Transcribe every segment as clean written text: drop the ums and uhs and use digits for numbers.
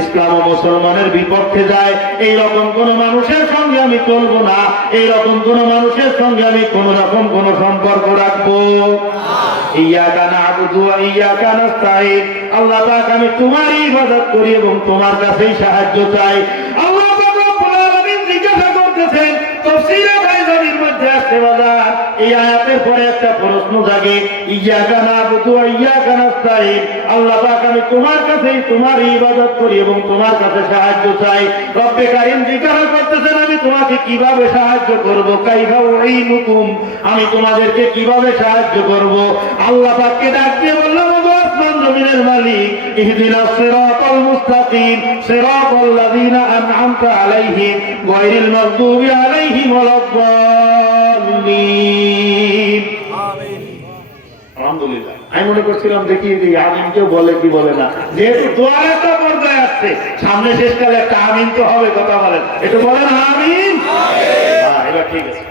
ইসলাম ও মুসলমানের বিপক্ষে যায়, এইরকম কোন মানুষের সঙ্গে আমি চলবো না, এইরকম কোন মানুষের সঙ্গে আমি কোন রকম কোন সম্পর্ক রাখবো। ইয়াকা না'বুদু ওয়া ইয়াকা নাস্তাঈন, আল্লাহ পাক আমি তোমারই ইবাদত করি এবং তোমার কাছেই সাহায্য চাই। আল্লাহ পাক রব্বুল আলামিন জিজ্ঞাসা করতেছেন, তাফসীরে বাইজানির মধ্যে আছে বাজার, এই আয়াতের পরে একটা প্রশ্ন জাগে, ইয়াকা না'বুদু ওয়া ইয়াকা নাস্তাঈন, আল্লাহ পাক আমি তোমার কাছেই তোমারই ইবাদত করি এবং তোমার কাছে সাহায্য চাই। রব্বে কারীম জিজ্ঞাসা করতেছেন, আমি তোমাকে কিভাবে সাহায্য করব? কাইফা উঈনুকুম, আমি তোমাদেরকে কিভাবে সাহায্য করব? আল্লাহ পাককে ডাক দিয়ে বললাম, ওগো আসমান জমিনের মালিক, ইহদিনাস সিরাতাল মুস্তাকিম, সিরাতাল লাযিনা আন'আমতা আলাইহিম গায়রিল মাগদুবি আলাইহিম ওয়ালাদ-দাল্লিন। আমিন। আলহামদুলিল্লাহ। আমি মনে করছিলাম দেখি আমিন কেউ বলে কি বলে না, যেহেতু দোয়ার একটা পর্যায়ে আসছে, সামনে শেষকালে একটা আমিন তো হবে, কথা বলেন, একটু বলেন আমিন। হ্যাঁ, এবার ঠিক আছে।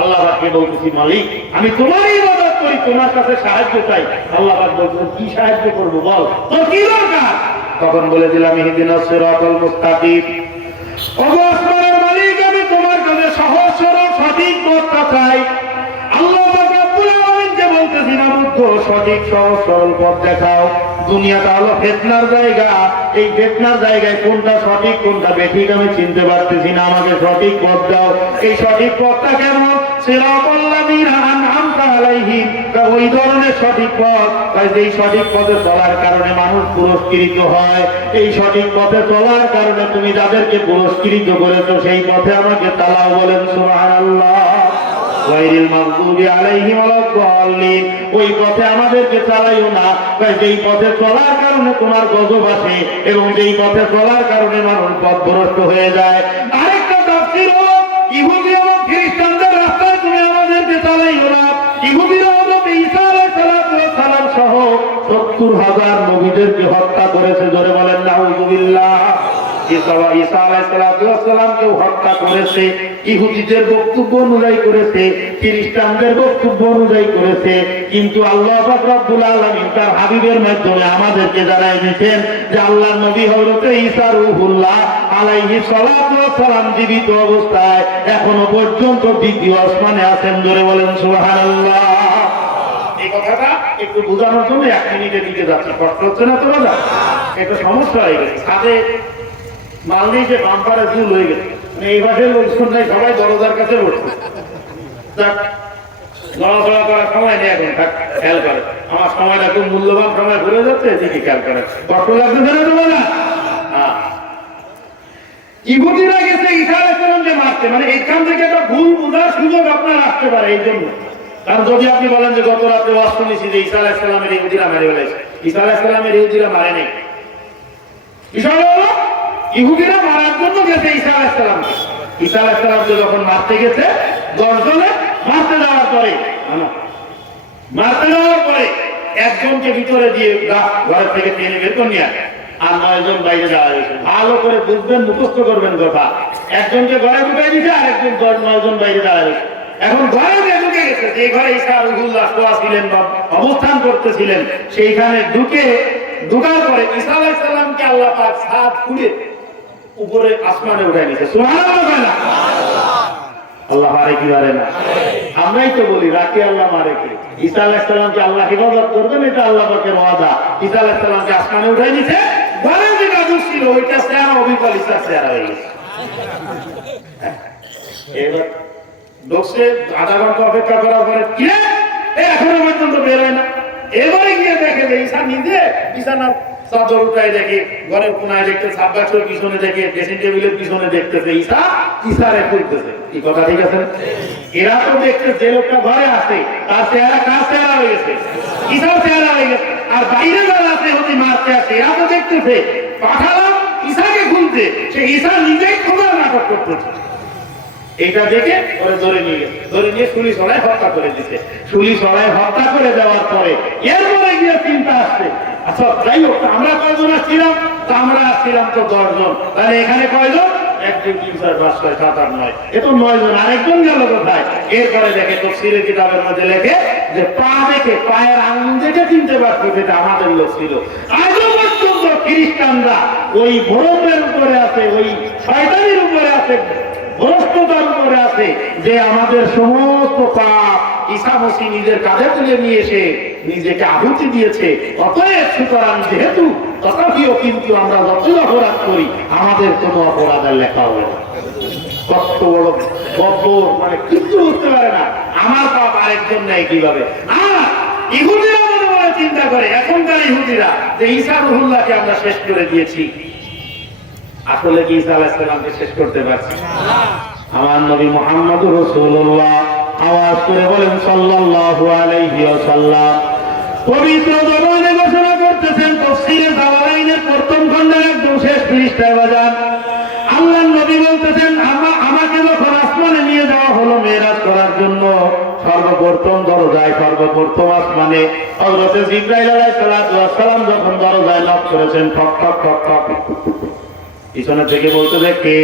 আল্লাহ পাককে বলতেছি, মালিক আমি তোমারই ইবাদত করি, তোমার কাছে সাহায্য চাই। আল্লাহ পাক বলতেছেন, কি সাহায্য করবো বল, তোর কি দরকার? তখন বলে দিলাম, ইহদিনাস সিরাতাল মুস্তাকিম, ওগো আসমানের মালিক আমি তোমার কাছে সহজ সরল সঠিক পথটা চাই। আল্লাহ পাক রব্বুল আলামিন যে বলতেছি না, বুদ্ধ সঠিক সহজ সরল পথ দেখাও। দুনিয়াটা হলো ফিতনার জায়গা, এই ফিতনার জায়গায় কোনটা সঠিক কোনটা বেঠিক আমি চিনতে পারতেছি না, আমাকে সঠিক পথ দাও। এই সঠিক পথটা কেমন? সিরাতাল লাযিনা আন'আমতা আলাইহিম, ওই ধরনের সঠিক পথ, যেই সঠিক পথে চলার কারণে মানুষ পুরস্কৃত হয়। এই সঠিক পথে চলার কারণে তুমি যাদেরকে পুরস্কৃত করেছো সেই পথে আমাকে চালাও, বলেন সুবহানাল্লাহ। গায়রিল মাগদুবি আলাইহিম ওয়ালাদ-দাল্লিন, ওই পথে আমাদেরকে চালাইও না, যেই পথে চলার কারণে তোমার গজব আসে এবং যেই পথে চলার কারণে মানুষ পথভ্রষ্ট হয়ে যায়। আরেকটা তাফসীর হলো, ইহুদি এবং খ্রিস্টানদের রাস্তায় তুমি আমাদেরকে চালাইও না। ইহুদিরা হযরত ঈসা আলাইহিস সালাম সহ ৭০,০০০ নবীদেরকে হত্যা করেছে, জোরে বলেন নাউযুবিল্লাহ। ঈসা আলাইহিস সালামকে হত্যা করেছে, ইহুদিদের বক্তব্য অনুযায়ী করেছে, খ্রিস্টানদের বক্তব্য অনুযায়ী করেছে, কিন্তু আল্লাহ পাক রব্বুল আলামিন তার হাবিবের মাধ্যমে আমাদেরকে জানাই দিয়েছেন যে আল্লাহর নবী হযরত ঈসা রূহুল্লাহ আলাইহিস সালাতু ওয়াস সালাম জীবিত অবস্থায় এখনো পর্যন্ত দ্বিতীয় আসমানে আছেন, জোরে বলেন সুবহানাল্লাহ। এই কথাটা একটু বোঝানোর জন্য 1 মিনিটের দিকে যাচ্ছি, কষ্ট হচ্ছে না তো বাবা? একটা সমস্যা হয়ে গেছে, ছাদে মালনি যে বাম্পারে ঝুল হয়ে গেছে, এই পাশের লোকজন নাই, সবাই দরজার কাছে বসছে। নড়াচড়া করার সময় নেই এখন, খেয়াল করে আমার সময়টা খুব মূল্যবান সময় ঘুরে যাচ্ছে, এদিকে খেয়াল করে, কষ্ট লাগতেছে না তোমার? ইহুদিরা গেছে ঈসা আলাইহিস সালামকে মারতে, মানে এখান থেকে একটা ভুল বোঝার সুযোগ আপনার আসতে পারে। এই জন্য, কারণ যদি আপনি বলেন যে গত রাত্রে ওয়াজ শুনেছি যে ঈসা আলাইহিস সালামের ইহুদিরা মেরে ফেলেছে, ঈসা আলাইহিস সালামের ইহুদিরা মারে নেই। বিষয় হলো ইহুদিরা মারার জন্য গেছে ঈসা আলাইহিস সালামকে। ঈসা আলাইহিস সালামকে যখন মারতে গেছে, 10 জনে মারতে যাওয়ার পরে একজনকে ভিতরে দিয়ে ঘরের থেকে টেনে বের করে নিয়ে আর 9 জন বাইরে যাওয়া হয়েছে। ভালো করে বুঝবেন, মুখস্থ করবেন কথা। একজনকে ঘরে ঢুকে দিয়েছে, আর একজন 9 জন বাইরে যাওয়া হয়েছে। এখন ঘরে ঢুকে গেছে, যে ঘরে ঈসা রূহুল্লাহ ছিলেন বা অবস্থান করতেছিলেন, সেইখানে ঢুকার পরে ঈসা আলাইহিস সালামকে আল্লাহ পাক ছাদ খুলে উপরে আসমানে উঠাই নিয়েছে। সুবহানাল্লাহ। আল্লাহ মারে কি মারে না? আমরাই তো বলি রাখি আল্লাহ মারে কি। ঈসা আলাইহিস সালামকে আল্লাহ হিফাজত করবেন, এটা আল্লাহ পাকের ওয়াদা। ঈসা আলাইহিস সালামকে আসমানে উঠাই নিয়েছে, ঘরে যেটা ছিল ওইটা চেহারা অবিকল ঈসার চেহারা হয়ে গেছে। এবার ঢুকছে, আধা ঘন্টা অপেক্ষা করার পরে কি এখনো পর্যন্ত বের হয় না। এবারে গিয়ে দেখে যে ঈসা নিজে বিছানার চাদর উঠায় দেখে, ঘরের কোনায় দেখতে, সাববাক্সের পিছনে দেখে, ড্রেসিং টেবিলের পিছনে দেখতেছে ঈসারে খুলতেছে। কি কথা ঠিক আছে? এরা তো দেখতে যে লোকটা ঘরে আছে তার চেহারা কার চেহারা হয়ে গেছে? ঈসার চেহারা হয়ে গেছে। আর বাইরে যারা আছে হতে মারতে আসে, এরা তো দেখতেছে পাঠালাম ঈসাকে খুলতে, সে ঈসা নিজেই খোলার নাটক করতেছে। এটা দেখে ওরা ধরে নিয়ে গেছে, ধরে নিয়ে শুলি সরাই হত্যা করে দিচ্ছে। শুলি সরাই হত্যা করে দেওয়ার পরে এরপরে গিয়ে চিন্তা আসছে, আচ্ছা যাই হোক আমরা কয়জন ছিলাম? আমরা ছিলাম তো 10 জন, তাহলে এখানে কয়জন? 1 2 3 4 5 6 7 8 9, এ তো 9 জন। আরেকজন গেল কোথায়? এরপরে দেখে তাফসীরের কিতাবের মধ্যে লেখে যে পা দেখে, পায়ের আঙুল দেখে চিনতে পারতো যেটা আমাদের লোক ছিল। আজও পর্যন্ত খ্রিস্টানরা ওই ভ্রমের উপরে আছে, ওই শয়তানির উপরে আছে, ভ্রষ্টতার উপরে আছে যে আমাদের সমস্ত পাপ ঈসা মসীহ নিজের কাঁধে তুলে নিয়ে এসে নিজেকে আহুতি দিয়েছে। অতএব সুতরাং যেহেতু তথাপিও কিন্তু আমরা যতই অপরাধ করি আমাদের কোনো অপরাধের লেখা হবে না। কত বড় গব্বর, মানে কিছু বুঝতে পারে না আমার পাপ আরেকজন নেই কিভাবে। আর ইহুদিরা মনে মনে চিন্তা করে, এখনকার ইহুদিরা, যে ঈসা রুহুল্লাহকে আমরা শেষ করে দিয়েছি। আসলে কি ঈসা আলাইহিস সালামকে শেষ করতে পারছি? আমার নবী মুহাম্মদুর রাসূলুল্লাহ আওয়াজ করে বলেন সাল্লাল্লাহু আলাইহি ওয়াসাল্লাম, পবিত্র জবানে ঘোষণা করতেছেন তাফসীরে জালালাইনের প্রথম খণ্ডের একদম শেষ পৃষ্ঠায় বাজান আল্লাহর নবী বলতেছেন, আমাকে যখন আসমানে নিয়ে যাওয়া হলো মেরাজ করার জন্য, সর্বপ্রথম দরজায়, সর্বপ্রথম আসমানে হযরত জিবরাইল আলাইহিস সালাম যখন দরজায় নক করেছেন, ঠক ঠক ঠক ঠক, পিছনে থেকে বলতেছে কে,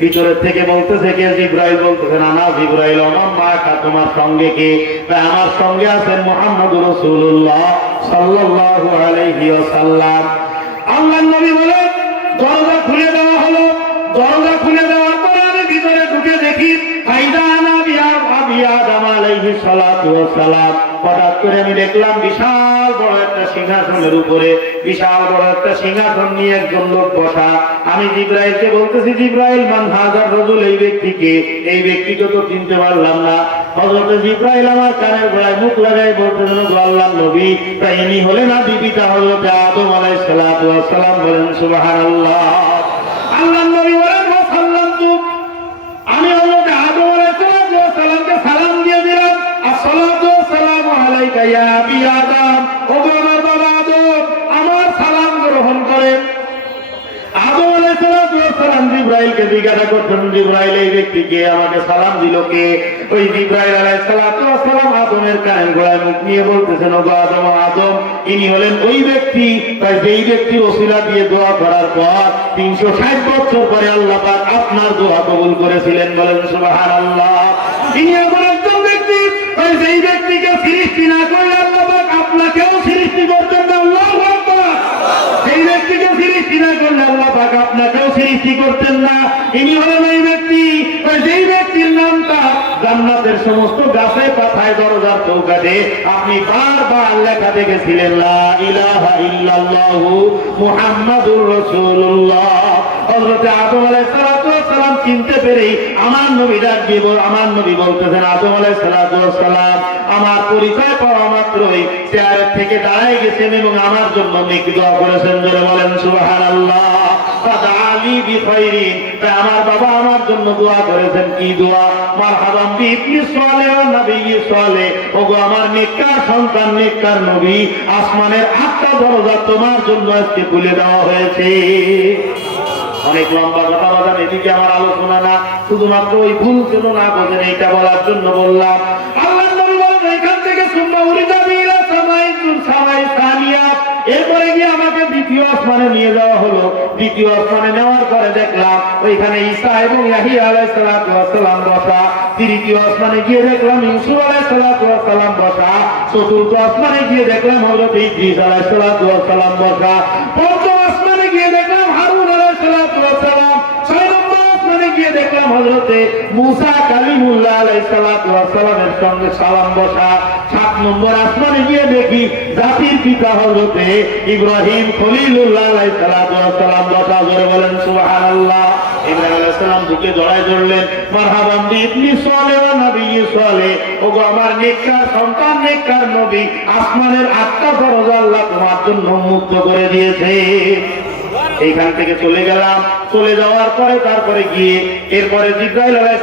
ভিতরের থেকে বলতেছে কে, জিবরাইল বলতেছেন আনা জিবরাইল, আমার মা কা, তোমার সঙ্গে কে? আমার সঙ্গে আছেন মুহাম্মদুর রাসূলুল্লাহ সাল্লাল্লাহু আলাইহি ওয়াসাল্লাম। আল্লাহর নবী বলেন, দরজা খুলে দেওয়া হলো। দরজা খুলে দেওয়ার পরে আমি ভিতরে ঢুকে দেখি ফাইদা আনা আবি আদম আলাইহিস সালাতু ওয়াস সালাম। হঠাৎ করে আমি দেখলাম বিশাল বড় একটা সিংহাসনের উপরে, বিশাল বড় একটা সিংহাসন নিয়ে একজন লোক বসা। আমি জিবরাইলকে বলতেছি, জিবরাইল মান হাযার রাজুল, এই ব্যক্তিকে, এই ব্যক্তিকে তো চিনতে পারলাম না। হযরত জিবরাইল আমার কানের গোড়ায় মুখ লাগাই বলতেছেন, গো আল্লাহর নবী, তাই ইনি হলেন আদি পিতা হযরত আদম আলাইহিস সালাতু ওয়াস সালাম। বলেন সুবহানাল্লাহ। আল্লাহর নবী বলেন, সাল্লাতু, আমি হযরত আদম আলাইহিস সালামকে সালাম দিয়ে দিলাম, আসসালাতু ওয়াসসালামু আলাইকা ইয়া আবি আদম, ও আমার বাবা আদম, আমার সালাম গ্রহণ করেন। আদম আলাইহিস সালাম জিবরাইলকে জিজ্ঞাসা করতেন, জিবরাইল, এই ব্যক্তিকে আমাকে সালাম দিল কে? ওই জিবরাইল আলাইহিস সালাম আদমের কানের গোড়ায় মুখ নিয়ে বলতেছেন, ও আদম, আদম, ইনি হলেন ওই ব্যক্তি, তাই যেই ব্যক্তির ওসিলা দিয়ে দোয়া করার পর 360 বছর পরে আল্লাহ পাক আপনার দোয়া কবুল করেছিলেন। বলেন সুবহানাল্লাহ। ইনি এমন একজন ব্যক্তি, তাই যেই ব্যক্তিকে সৃষ্টি না করলে আল্লাহ পাক আপনাকেও সৃষ্টি করতেন না। আল্লাহু আকবার। সেই ব্যক্তিকে সৃষ্টি না করলে আল্লাহ পাক আপনাকেও সৃষ্টি করতেন না। ইনি হলেন ওই ব্যক্তি, যেই ব্যক্তির নামটা জান্নাতের সমস্ত গাছে পাতায় দরজার চৌকাঠে আপনি বারবার লেখা দেখেছিলেন, লা ইলাহা ইল্লাল্লাহু মুহাম্মাদুর রাসূলুল্লাহ। হযরত আদম আলাইহিস সালাম চিনতে পেরেই আমার নবী ডাক দিয়ে, আমার নবী বলতেছেন, আদম আলাইহিস সালাম আমার পরিচয় পাওয়া মাত্রই চেয়ারের থেকে দাঁড়ায় গেছেন এবং আমার জন্য নেকি দোয়া করেছেন। জোরে বলেন সুবহানাল্লাহ। ফাদালি বিখাইরিন, আমার বাবা আমার জন্য দোয়া করেছেন। কি দোয়া? মারহাবান বিইবনি সালেহ ওয়া নবিয়্যি সালেহ, ওগো আমার নেককার সন্তান, নেককার নবী, আসমানের 8টা দরজা তোমার জন্য আজকে খুলে দেওয়া হয়েছে। অনেক লম্বা কথা বাজান, এদিকে আমার আলোচনা না, শুধুমাত্র ওই ভুল যেন না বোঝেন এইটা বলার জন্য বললাম। আল্লাহর নবী বলেন, এখান থেকে সুম্মা উরিদা বিলা সামাই সানিয়া, এরপরে গিয়ে আমাকে দ্বিতীয় আসমানে নিয়ে যাওয়া হলো। দ্বিতীয় আসমানে নেওয়ার পরে দেখলাম ওইখানে ঈসা এবং ইয়াহিয়া আলাইহিস সালাম বসা। তৃতীয় আসমানে গিয়ে দেখলাম ইউসুফ আলাইহিস সালাম বসা। চতুর্থ আসমানে গিয়ে দেখলাম হযরত ইদ্রিস আলাইহিস সালাম বসা। পঞ্চম আসমানে গিয়ে দেখলাম হারুন আলাইহিস সালাম। 6 নম্বর আসমানে গিয়ে দেখলাম হযরতে মুসা কালিমুল্লাহ আলাইহিস সালামের সঙ্গে সালাম বসা। 7 নম্বর আসমানে গিয়ে দেখি জাতির পিতা হযরতে ইব্রাহিম খলিলুল্লাহ আলাইহিস সালাম বসা। জোরে বলেন সুবহানাল্লাহ। ইব্রাহিম আলাইহিস সালাম বুকে জড়ায় ধরলেন, মারহাবান বিইবনি সালেহ ওয়া নবিয়্যি সালেহ, ওগো আমার নেককার সন্তান, নেককার নবী, আসমানের 8টা দরজা আল্লাহ তোমার জন্য মুক্ত করে দিয়েছে। এইখান থেকে চলে গেলাম। চলে যাওয়ার পরে তারপরে গিয়ে এরপরে জিবরাইল আলাইহিস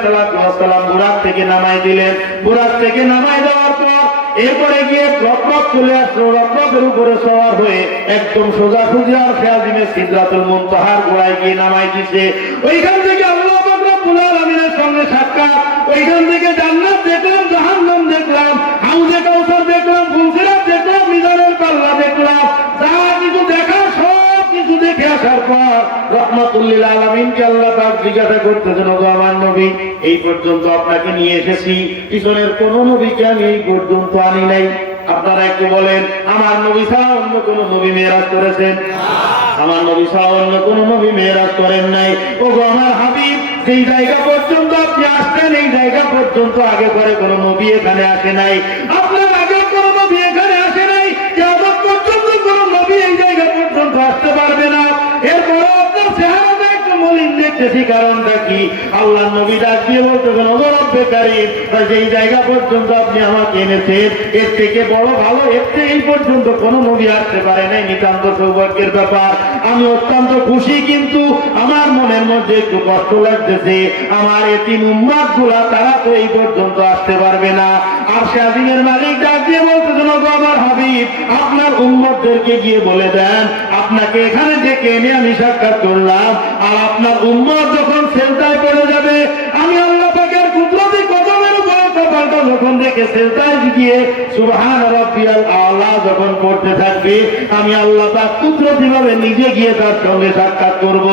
সালাম বুরাক থেকে নামাই দিলেন। বুরাক থেকে নামাই দেওয়ার পর এরপরে গিয়ে রকরক চলে আসলো। রকরকের উপরে সওয়ার হয়ে একদম সোজাসুজি আর খেয়াজিমে সিদরাতুল মুনতাহার গোড়ায় গিয়ে নামাই দিছে। ওইখান থেকে আল্লাহ পাক রব্বুল আলামিনের সঙ্গে সাক্ষাৎ। ওইখান থেকে জান্নাত দেখলাম, জাহান্নাম দেখলাম, হাউজে কাউসার দেখলাম, ফুলসিরাত দেখলাম, মিজানের পাল্লা দেখলাম। যা কিছু দেখার সব কিছু দেখে আসার পর রাহমাতুল লিল আলামিনকে আল্লাহ পাক জিজ্ঞাসা করতেছেন, ওগো আমার নবী, এই পর্যন্ত আপনাকে নিয়ে এসেছি, পিছনের কোন নবীকে আমি এই পর্যন্ত আনি নাই। আপনারা একটু বলেন, আমার নবী ছাড়া অন্য কোন নবী মেরাজ করেছেন? আমার নবী ছাড়া অন্য কোন নবী মেরাজ করেন নাই। ও গো আমার হাবিব, যেই জায়গা পর্যন্ত আপনি আসছেন এই জায়গা পর্যন্ত আগে করে কোন নবী এখানে আসে নাই। আপনার আগে কোন নবী এখানে আসে নাই, কিয়ামত পর্যন্ত কোন নবী এই জায়গা পর্যন্ত আসতে পারবে না। এরপর আপনার চেহারাটা একটু মলিন দেখতেছি, কারণটা কি? আল্লাহ নবী ডাক দিয়ে বলতেছেন, ও রব্বে কারীম, যেই জায়গা পর্যন্ত আপনি আমাকে এনেছেন এর থেকে বড় ভালো, এর থেকে এই পর্যন্ত কোন নবী আসতে পারে নাই। নিতান্ত সৌভাগ্যের ব্যাপার, আমি অত্যন্ত খুশি, কিন্তু আমার মনের মধ্যে একটু কষ্ট লাগতেছে। আমার এতিম উম্মাত গুলা তারা তো এই পর্যন্ত আসতে পারবে না। আর শাহিনের মালিক ডাক দিয়ে বলতেছেন, ও আমার হাবিব, আপনার উম্মতদেরকে গিয়ে বলে দেন, আপনাকে এখানে ডেকে এনে আমি সাক্ষাৎ করলাম, আর আপনার উম্মত যখন সেজদায় পড়ে যাবে, আমি আল্লাহ পাকের কুদরতি কদমের উপরে কপালটা যখন দেখে সেজদায় গিয়ে সুবহান রাব্বিয়াল আলা যখন পড়তে থাকবে, আমি আল্লাহ পাক কুদরতি ভাবে নিজে গিয়ে তার সঙ্গে সাক্ষাৎ করব।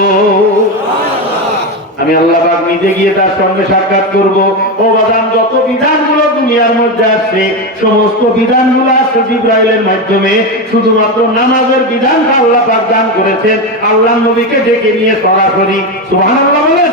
আমি আল্লাহ পাক নিজে গিয়ে তার সঙ্গে সাক্ষাৎ করব। ও বাদাম, যত বিধানগুলো দুনিয়ার মধ্যে আসছে সমস্ত বিধানগুলো আসছে জিবরাইলের মাধ্যমে। শুধুমাত্র নামাজের বিধানটা আল্লাহ পাক দান করেছেন আল্লাহ নবীকে ডেকে নিয়ে সরাসরি। সুবহানাল্লাহ বলেন।